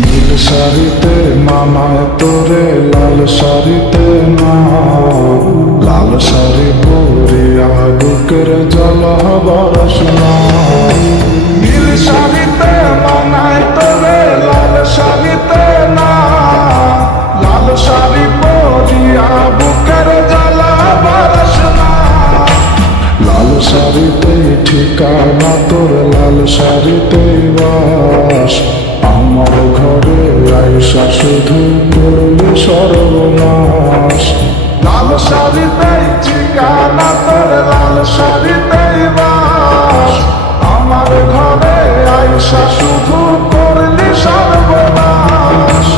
নীল শাড়িতে মানায় তোরে লাল শাড়িতে না, লাল শাড়ি পরিয়া বুকের জ্বালা বরস না। নীল শাড়িতে মানায় তোরে লাল শাড়িতে না, লাল শাড়ি পরিয়া বুকের জ্বালা বরস না। লাল শাড়িতেই ঠিকানা তোর, লাল শাড়িতেই বাস। আমার ঘরে আইসা শুধু করবি সর্বনাশ। লাল শাড়িতেই ঠিকানা তোর, লাল শাড়িতেই বাস। আমার ঘরে আইসা শুধু করলি সর্বনাশ।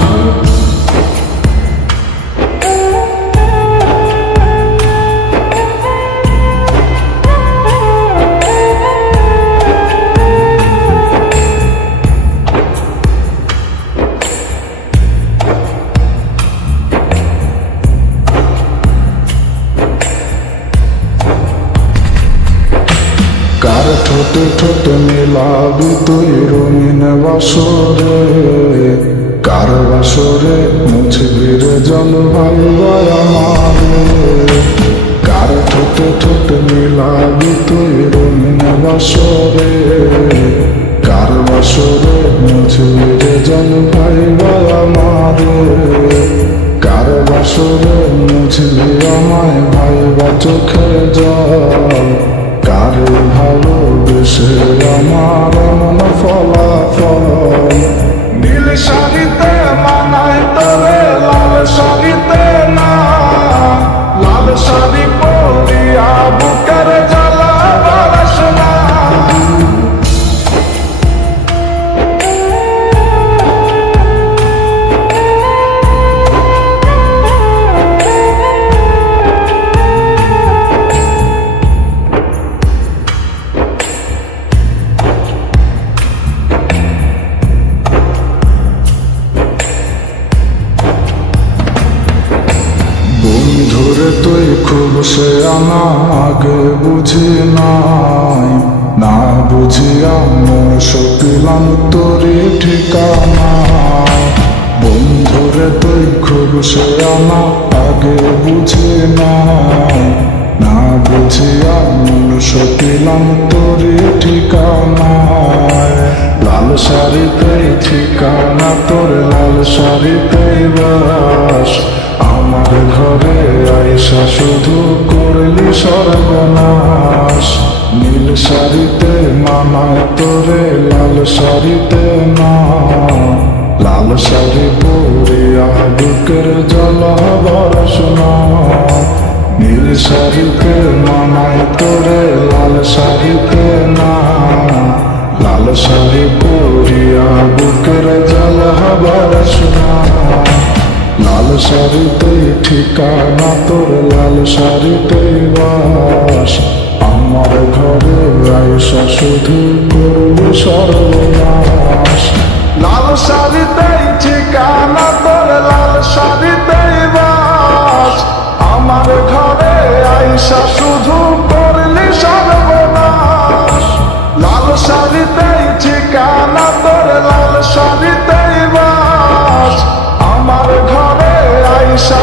কার ঠোঁটে ঠোঁটে মিলাবি তুই রঙিন বাসরে, কার বাসরে মুছবি রে জল ভাইবা আমারে। কার ঠোঁটে ঠোঁটে মিলাবি তুই রঙিন বাসরে, কার বাসরে মুছবি রে জল ভাইবা আমারে। কার বাসরে মুছবি আমায় ভাইবা চোখের জল, কারে ভালোবেসে আমার মন ফলাফল। নীল শাড়িতে মানায় তোরে লাল শাড়িতে না, লাল শাড়ি পরিয়া বুকের জ্বালা বরস না। বন্ধুরে তুই খুব সে আগে বুঝি নাই, না বুঝিয়া মোর সপিলাম তোরে ঠিকানা। বন্ধুরে তুই খুব সে আগে বুঝি নাই, না বুঝিয়া মোর সপিলাম তোরে ঠিকানা। লাল শাড়িতে ঠিকানা তোর, লাল শাড়িতে বাস। আমার ঘরে আইসা শুধু করলি সর্বনাশ। নীল শাড়িতে মানায় তোরে লাল শাড়িতে না, লাল শাড়ি পরিয়া বুকের জ্বালা বরস না। নীল শাড়িতে মানায় তোরে লাল শাড়িতে না, লাল শাড়ি পরিয়া বুকের জ্বালা বরস না। লাল শাড়িতেই ঠিকানা তোর, লাল শাড়িতেই বাস। আমার ঘরে আইসা শুধু করবি সর্বনাশ। লাল শাড়িতেই ঠিকানা তোর, লাল শাড়িতেই বাস। আমার ঘরে আইসা শুধু করলি সর্বনাশ। লাল শাড়িতেই ঠিকানা তোর, লাল শাড়িতেই বাস। আমার ঘরে আইসা